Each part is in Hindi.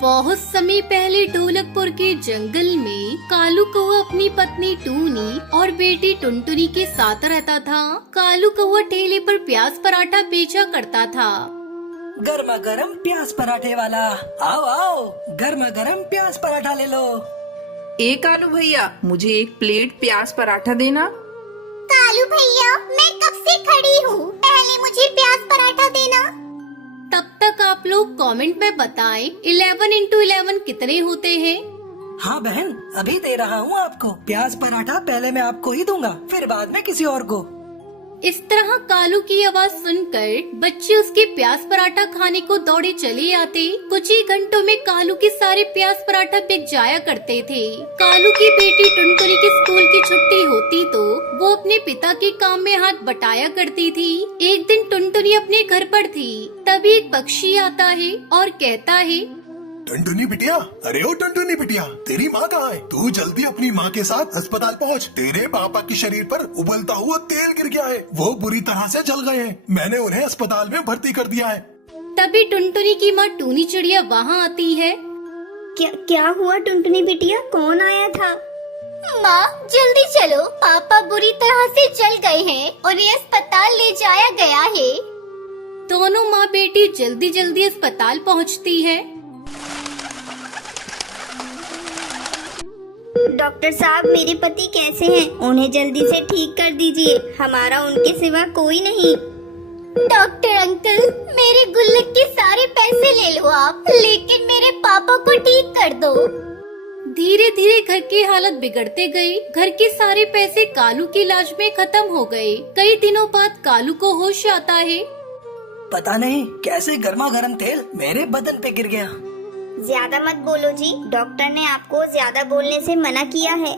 बहुत समय पहले ढोलकपुर के जंगल में कालू कौआ अपनी पत्नी टूनी और बेटी टुनटुनी के साथ रहता था। कालू कौआ ठेले पर प्याज पराठा बेचा करता था। गर्मा गर्म प्याज पराठे वाला, आओ आओ, गर्मा गर्म प्याज पराठा ले लो। ए कालू भैया, मुझे एक प्लेट प्याज पराठा देना। कालू भैया, मैं कब से खड़ी हूँ, पहले मुझे प्याज पराठा देना। तब तक आप लोग कमेंट में बताएं 11 into 11 कितने होते हैं। हाँ बहन, अभी दे रहा हूँ आपको प्याज पराठा। पहले मैं आपको ही दूंगा, फिर बाद में किसी और को। इस तरह कालू की आवाज सुनकर बच्चे उसके प्याज पराठा खाने को दौड़े चले आते। कुछ ही घंटों में कालू के सारे प्याज पराठा बिक जाया करते थे। कालू की बेटी टुनटुनी की स्कूल की छुट्टी होती तो वो अपने पिता के काम में हाथ बटाया करती थी। एक दिन टुनटुनी अपने घर पर थी, तभी एक पक्षी आता है और कहता है, टुनटुनी बिटिया, अरे ओ टुनटुनी बिटिया, तेरी माँ कहाँ है? तू जल्दी अपनी माँ के साथ अस्पताल पहुँच। तेरे पापा के शरीर पर उबलता हुआ तेल गिर गया है, वो बुरी तरह से जल गए हैं। मैंने उन्हें अस्पताल में भर्ती कर दिया है। तभी टुनटुनी की माँ टूनी चिड़िया वहाँ आती है। क्या हुआ टुनटुनी बिटिया, कौन आया था? माँ जल्दी चलो, पापा बुरी तरह से जल गए हैं, उन्हें अस्पताल ले जाया गया है। दोनों माँ बेटी जल्दी जल्दी अस्पताल पहुँचती है। डॉक्टर साहब, मेरे पति कैसे हैं? उन्हें जल्दी से ठीक कर दीजिए, हमारा उनके सिवा कोई नहीं। डॉक्टर अंकल, मेरे गुल्लक के सारे पैसे ले लो आप, लेकिन मेरे पापा को ठीक कर दो। धीरे धीरे घर की हालत बिगड़ते गई। घर के सारे पैसे कालू के इलाज में खत्म हो गए। कई दिनों बाद कालू को होश आता है। पता नहीं कैसे गर्मा गर्म तेल मेरे बदन पे गिर गया। ज्यादा मत बोलो जी, डॉक्टर ने आपको ज्यादा बोलने से मना किया है।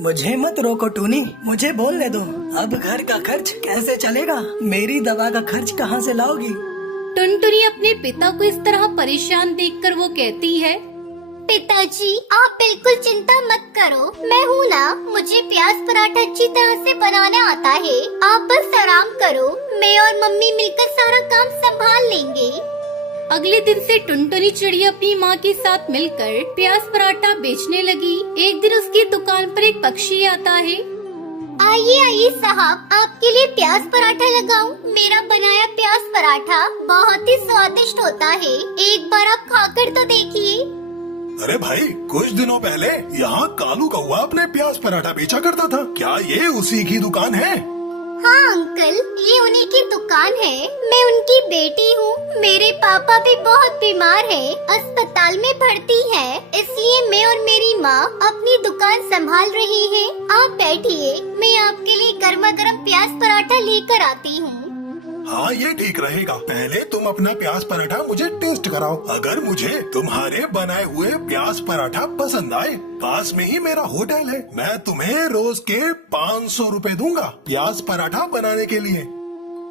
मुझे मत रोको टूनी, मुझे बोलने दो। अब घर का खर्च कैसे चलेगा? मेरी दवा का खर्च कहाँ से लाओगी? टुनटुनी अपने पिता को इस तरह परेशान देखकर वो कहती है, पिताजी आप बिल्कुल चिंता मत करो, मैं हूँ ना, मुझे प्याज पराठा अच्छी तरह से बनाना आता है। आप बस आराम करो, मैं और मम्मी मिलकर सारा काम संभाल लेंगे। अगले दिन से टुनटुनी चिड़िया अपनी माँ के साथ मिलकर प्याज पराठा बेचने लगी। एक दिन उसकी दुकान पर एक पक्षी आता है। आइए आइए साहब, आपके लिए प्याज पराठा लगाऊं? मेरा बनाया प्याज पराठा बहुत ही स्वादिष्ट होता है, एक बार आप खाकर तो देखिए। अरे भाई, कुछ दिनों पहले यहाँ कालू कौआ अपने प्याज पराठा बेचा करता था, क्या ये उसी की दुकान है? हाँ अंकल, ये उन्हीं की दुकान है, मैं उनकी बेटी हूँ। मेरे पापा भी बहुत बीमार हैं, अस्पताल में भर्ती है, इसलिए मैं और मेरी माँ अपनी दुकान संभाल रही है। आप बैठिए, मैं आपके लिए गर्मा गर्म प्याज पराठा लेकर आती हूँ। हाँ, ये ठीक रहेगा। पहले तुम अपना प्याज पराठा मुझे टेस्ट कराओ। अगर मुझे तुम्हारे बनाए हुए प्याज पराठा पसंद आए, पास में ही मेरा होटल है, मैं तुम्हें रोज के 500 रुपए दूंगा प्याज पराठा बनाने के लिए।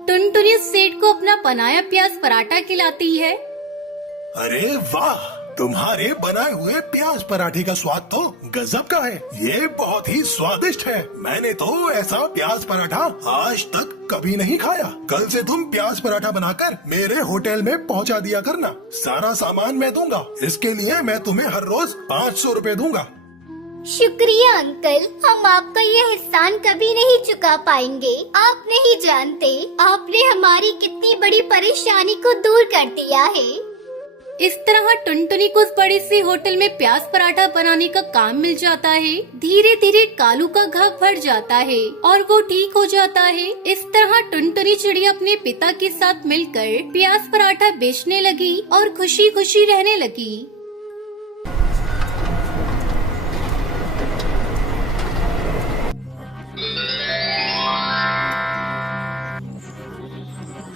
टुनटुनी सेठ को अपना बनाया प्याज पराठा खिलाती है। अरे वाह, तुम्हारे बनाए हुए प्याज पराठे का स्वाद तो गजब का है, ये बहुत ही स्वादिष्ट है। मैंने तो ऐसा प्याज पराठा आज तक कभी नहीं खाया। कल से तुम प्याज पराठा बनाकर मेरे होटल में पहुंचा दिया करना, सारा सामान मैं दूंगा। इसके लिए मैं तुम्हें हर रोज 500 रुपए दूंगा। शुक्रिया अंकल, हम आपका ये एहसान कभी नहीं चुका पाएंगे। आप नहीं जानते आपने हमारी कितनी बड़ी परेशानी को दूर कर दिया है। इस तरह टुनटुनी को उस बड़े से होटल में प्याज पराठा बनाने का काम मिल जाता है। धीरे धीरे कालू का घाव भर जाता है और वो ठीक हो जाता है। इस तरह टुनटुनी चिड़िया अपने पिता के साथ मिलकर प्याज पराठा बेचने लगी और खुशी खुशी रहने लगी।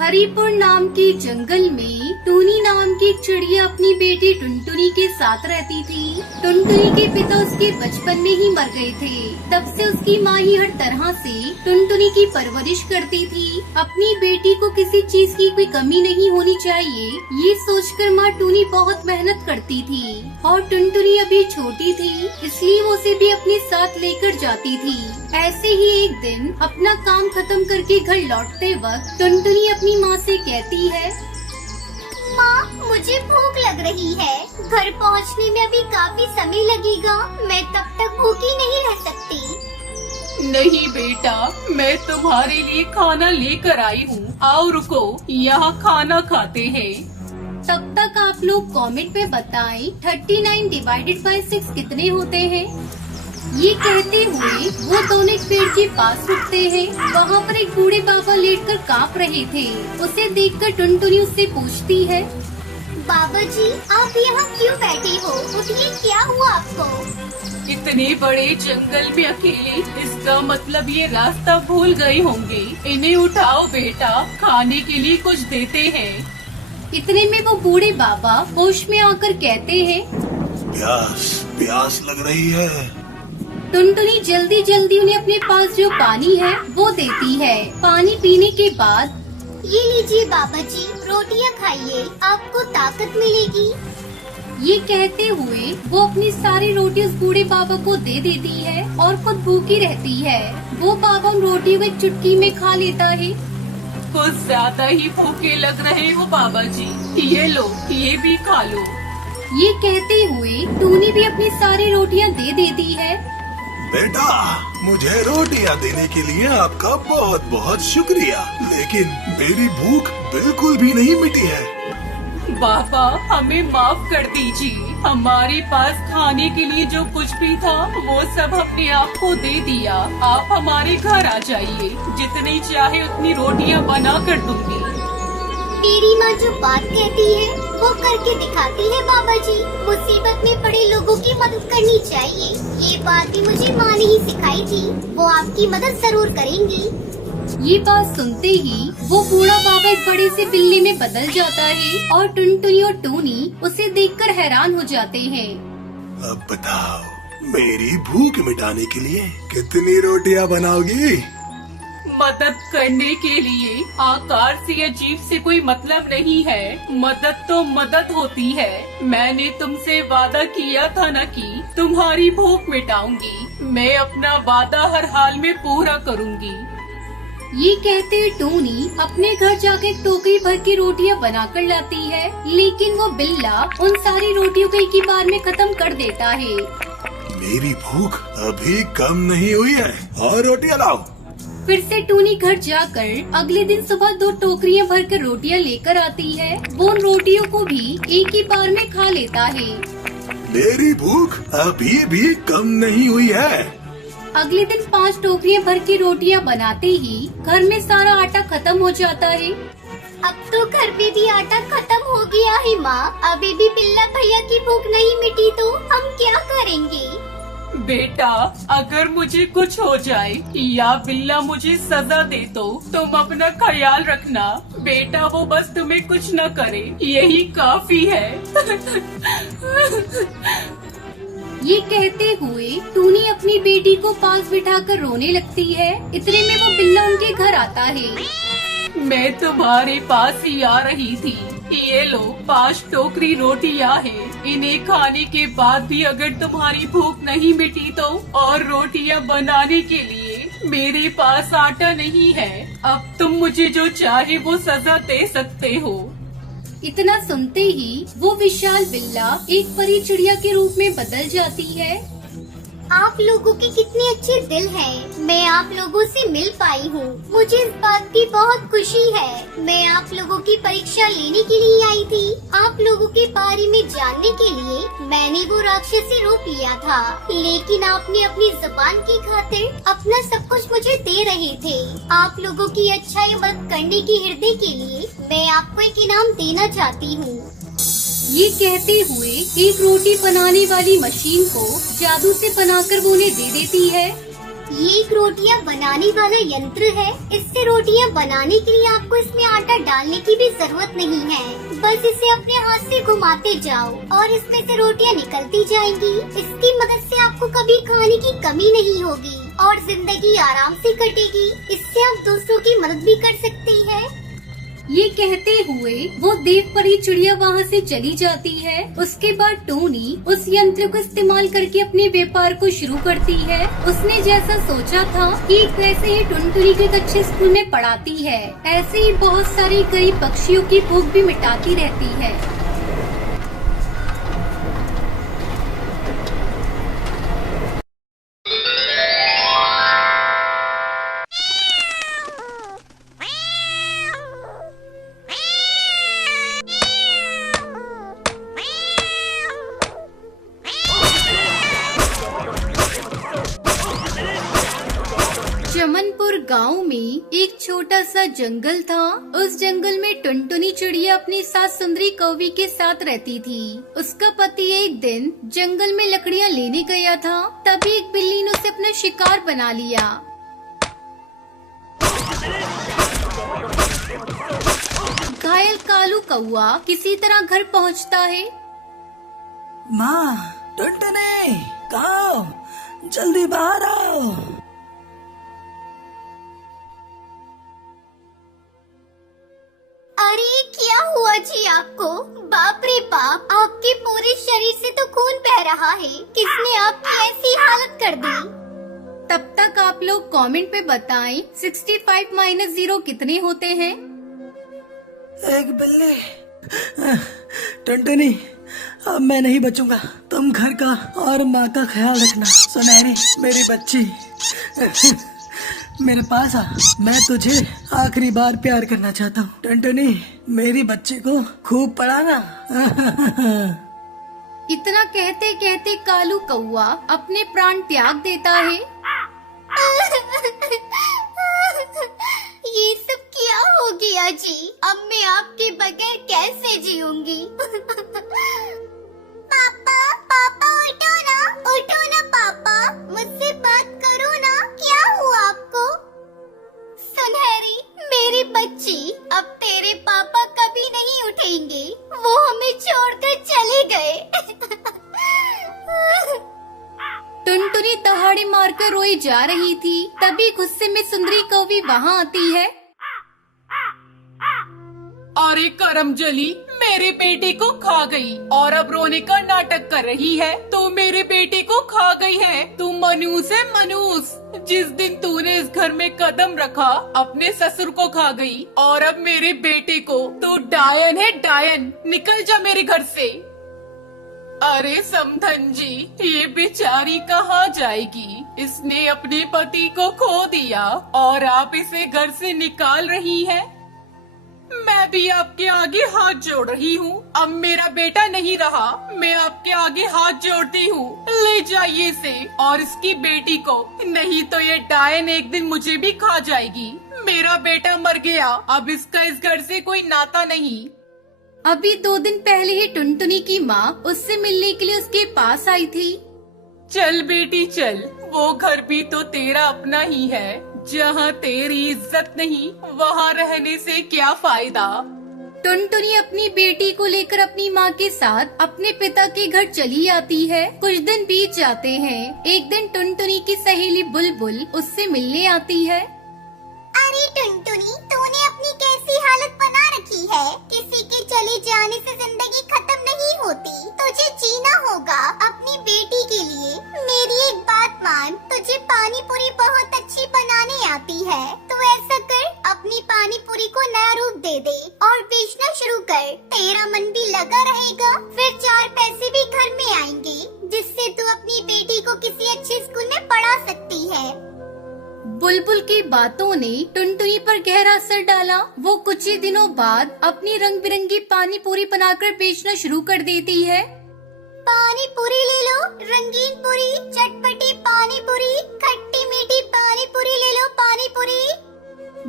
हरिपुर नाम के जंगल में टूनी नाम की एक चिड़िया अपनी बेटी टुनटुनी के साथ रहती थी। टुनटुनी के पिता उसके बचपन में ही मर गए थे। तब से उसकी माँ ही हर तरह से टुनटुनी की परवरिश करती थी। अपनी बेटी को किसी चीज की कोई कमी नहीं होनी चाहिए, ये सोचकर माँ टूनी बहुत मेहनत करती थी। और टुनटुनी अभी छोटी थी, इसलिए वो उसे भी अपने साथ लेकर जाती थी। ऐसे ही एक दिन अपना काम खत्म करके घर लौटते वक्त टुनटुनी अपनी माँ से कहती है, माँ, मुझे भूख लग रही है। घर पहुँचने में अभी काफी समय लगेगा। मैं तब तक भूखी नहीं रह सकती। नहीं बेटा, मैं तुम्हारे लिए खाना लेकर आई हूँ। आओ रुको, यहाँ खाना खाते हैं। तब तक आप लोग कमेंट में बताएं 39 डिवाइडेड बाय 6 कितने होते हैं। ये कहते हुए वो दोनों एक पेड़ के पास रुकते हैं। वहाँ पर एक बूढ़े बाबा लेटकर कांप रहे थे। उसे देखकर टुनटुनी उससे पूछती है, बाबा जी, आप यहाँ क्यों बैठे हो? उठिए, क्या हुआ आपको? इतने बड़े जंगल में अकेले, इसका मतलब ये रास्ता भूल गए होंगे। इन्हें उठाओ बेटा, खाने के लिए कुछ देते हैं। इतने में वो बूढ़े बाबा होश में आकर कहते हैं, प्यास लग रही है। टुनटुनी जल्दी जल्दी उन्हें अपने पास जो पानी है वो देती है। पानी पीने के बाद, ये लीजिए बाबा जी, रोटियाँ खाइए, आपको ताकत मिलेगी। ये कहते हुए वो अपनी सारी रोटी उस बूढ़े बाबा को दे देती है और खुद भूखी रहती है। वो बाबा उन रोटियों को एक चुटकी में खा लेता है। कुछ ज्यादा ही भूखे लग रहे हो बाबा जी, ये लो, ये भी खा लो। ये कहते हुए टूनी भी अपनी सारी रोटियां दे देती है। बेटा, मुझे रोटियां देने के लिए आपका बहुत बहुत शुक्रिया, लेकिन मेरी भूख बिल्कुल भी नहीं मिटी है। बाबा, हमें माफ कर दीजिए। हमारे पास खाने के लिए जो कुछ भी था वो सब अपने आप को दे दिया। आप हमारे घर आ जाइए, जितनी चाहे उतनी रोटियां बना कर दूंगी। मेरी माँ जो बात कहती है वो करके दिखाती है बाबा जी। मुसीबत में पड़े लोगों की मदद करनी चाहिए। ये बात भी मुझे माँ ने ही सिखाई थी। वो आपकी मदद जरूर करेंगी। ये बात सुनते ही वो बूढ़ा बाबा एक बड़े से बिल्ली में बदल जाता है और टुनटुनी और टूनी उसे देखकर हैरान हो जाते हैं। अब बताओ, मेरी भूख मिटाने के लिए कितनी रोटियां बनाओगी? मदद करने के लिए आकार से या जीभ से कोई मतलब नहीं है। मदद तो मदद होती है। मैंने तुमसे वादा किया था ना कि तुम्हारी भूख मिटाऊंगी। मैं अपना वादा हर हाल में पूरा करूंगी। ये कहते टूनी अपने घर जाकर एक टोकरी भर की रोटियां बनाकर लाती है, लेकिन वो बिल्ला उन सारी रोटियों को एक ही बार में खत्म कर देता है। मेरी भूख अभी कम नहीं हुई है, और रोटियां लाओ। फिर से टूनी घर जाकर अगले दिन सुबह 2 टोकरियां भरकर रोटियां लेकर आती है। वो उन रोटियों को भी एक ही बार में खा लेता है। मेरी भूख अभी भी कम नहीं हुई है। अगले दिन 5 टोकरियां भर की रोटियां बनाते ही घर में सारा आटा खत्म हो जाता है। अब तो घर पे भी आटा खत्म हो गया है माँ। अभी भी बिल्ला भैया की भूख नहीं मिटी तो हम क्या करेंगे? बेटा, अगर मुझे कुछ हो जाए या बिल्ला मुझे सजा दे तो तुम अपना ख्याल रखना। बेटा, वो बस तुम्हें कुछ न करे, यही काफी है। ये कहते हुए टूनी अपनी बेटी को पास बिठाकर रोने लगती है। इतने में वो बिल्ला उनके घर आता है। मैं तुम्हारे पास ही आ रही थी। ये लो, 5 टोकरी रोटियां हैं। इन्हें खाने के बाद भी अगर तुम्हारी भूख नहीं मिटी तो, और रोटियां बनाने के लिए मेरे पास आटा नहीं है। अब तुम मुझे जो चाहे वो सजा दे सकते हो। इतना सुनते ही वो विशाल बिल्ला एक परी चिड़िया के रूप में बदल जाती है। आप लोगों के कितने अच्छे दिल हैं। मैं आप लोगों से मिल पाई हूँ। मुझे इस बात की बहुत खुशी है। मैं आप लोगों की परीक्षा लेने के लिए आई थी। आप लोगों के बारे में जानने के लिए मैंने वो राक्षसी रूप लिया था, लेकिन आपने अपनी जुबान की खातिर अपना सब कुछ मुझे दे रहे थे। आप लोगों की अच्छाई मदद करने की हृदय के लिए मैं आपको एक इनाम देना चाहती हूँ। ये कहते हुए एक रोटी बनाने वाली मशीन को जादू से बनाकर वो उन्हें दे देती है। ये एक रोटियां बनाने वाला यंत्र है। इससे रोटियां बनाने के लिए आपको इसमें आटा डालने की भी जरूरत नहीं है। बस इसे अपने हाथ से घुमाते जाओ और इसमें से रोटियां निकलती जाएंगी। इसकी मदद से आपको कभी खाने की कमी नहीं होगी और जिंदगी आराम से कटेगी। इससे आप दूसरों की मदद भी कर सकती है। ये कहते हुए वो देव परी चिड़िया वहाँ से चली जाती है। उसके बाद टोनी उस यंत्र को इस्तेमाल करके अपने व्यापार को शुरू करती है। उसने जैसा सोचा था कि वैसे ही टुनटुनी को एक अच्छे स्कूल में पढ़ाती है। ऐसे ही बहुत सारी गरीब पक्षियों की भूख भी मिटाती रहती है। चमनपुर गांव में एक छोटा सा जंगल था। उस जंगल में टुनटुनी चिड़िया अपनी सास सुंदरी कौवी के साथ रहती थी। उसका पति एक दिन जंगल में लकड़ियां लेने गया था, तभी एक बिल्ली ने उसे अपना शिकार बना लिया। घायल कालू कौआ किसी तरह घर पहुंचता है। माँ, टुनटुनी, कहाँ हो? जल्दी बाहर आओ। अरे क्या हुआ जी आपको? बाप रे बाप, आपके पूरे शरीर से तो खून बह रहा है। किसने आपकी ऐसी हालत कर दी? तब तक आप लोग कमेंट पे बताएं 65 - 0 कितने होते हैं। एक बिल्ली। टुनटुनी, अब मैं नहीं बचूंगा। तुम घर का और माँ का ख्याल रखना। सुनहरी, मेरी बच्ची, मेरे पास आ। मैं तुझे आखिरी बार प्यार करना चाहता हूँ। टुनटुनी, मेरी बच्ची को खूब पढ़ाना। इतना कहते कहते कालू कौआ अपने प्राण त्याग देता है। ये सब क्या हो गया जी? अब मैं आपके बगैर कैसे जीऊंगी? पापा, पापा उठो ना पापा, मुझसे बात करो ना। क्या हुआ आपको? सुनहरी, मेरी बच्ची, अब तेरे पापा कभी नहीं उठेंगे। वो हमें छोड़कर चले गए। टुनटुनी दहाड़े मारकर रोई जा रही थी, तभी गुस्से में सुंदरी कौवी वहाँ आती है। अरे करमजली, मेरे बेटे को खा गई और अब रोने का नाटक कर रही है। तू मेरे बेटे को खा गई है। तू मनूस है, मनूस। जिस दिन तूने इस घर में कदम रखा, अपने ससुर को खा गई और अब मेरे बेटे को। तू डायन है, डायन। निकल जा मेरे घर से। अरे समधन जी, ये बेचारी कहाँ जाएगी? इसने अपने पति को खो दिया और आप इसे घर से निकाल रही हैं। मैं भी आपके आगे हाथ जोड़ रही हूँ। अब मेरा बेटा नहीं रहा, मैं आपके आगे हाथ जोड़ती हूँ। ले जाइए इसे और इसकी बेटी को, नहीं तो ये डायन एक दिन मुझे भी खा जाएगी। मेरा बेटा मर गया, अब इसका इस घर से कोई नाता नहीं। अभी 2 दिन पहले ही टुनटुनी की माँ उससे मिलने के लिए उसके पास आई थी। चल बेटी चल, वो घर भी तो तेरा अपना ही है। जहाँ तेरी इज्जत नहीं, वहाँ रहने से क्या फायदा। टुनटुनी अपनी बेटी को लेकर अपनी माँ के साथ अपने पिता के घर चली आती है। कुछ दिन बीत जाते हैं। एक दिन टुनटुनी की सहेली बुलबुल उससे मिलने आती है। अरे टुनटुनी, तूने अपनी कैसी हालत बना रखी है? किसी के चले जाने से जिंदगी खत्म नहीं होती। तुझे जीना होगा अपनी बेटी के लिए। मेरी एक बात मान, तुझे पानी पूरी बहुत अच्छी बनाने आती है। तो ऐसा कर, अपनी पानी पूरी को नया रूप दे दे और बेचना शुरू कर। तेरा मन भी लगा रहेगा, फिर 4 पैसे भी घर में आएंगे, जिससे तू अपनी बेटी को किसी अच्छे स्कूल में पढ़ा सकती है। बुलबुल की बातों ने टुनटुनी पर गहरा असर डाला। वो कुछ ही दिनों बाद अपनी रंग बिरंगी पानी पूरी बनाकर बेचना शुरू कर देती है। पानी पूरी ले लो, रंगीन पूरी, चटपटी पानी पूरी, खट्टी मीठी पानी पूरी ले लो, पानी पूरी।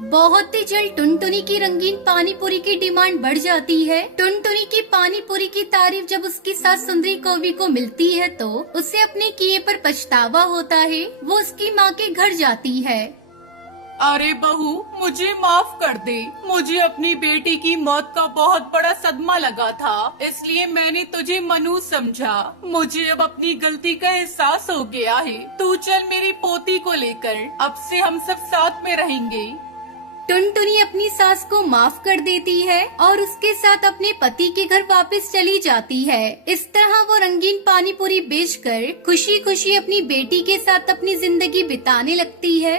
बहुत ही जल्द टुनटुनी की रंगीन पानी पूरी की डिमांड बढ़ जाती है। टुनटुनी की पानी पूरी की तारीफ जब उसकी सास सुंदरी कौवी को मिलती है तो उसे अपने किए पर पछतावा होता है। वो उसकी माँ के घर जाती है। अरे बहू, मुझे माफ कर दे। मुझे अपनी बेटी की मौत का बहुत बड़ा सदमा लगा था, इसलिए मैंने तुझे मनूस समझा। मुझे अब अपनी गलती का एहसास हो गया है। तू चल मेरी पोती को लेकर, अब से हम सब साथ में रहेंगे। टुनटुनी अपनी सास को माफ कर देती है और उसके साथ अपने पति के घर वापस चली जाती है। इस तरह वो रंगीन पानी पूरी बेचकर खुशी खुशी अपनी बेटी के साथ अपनी जिंदगी बिताने लगती है।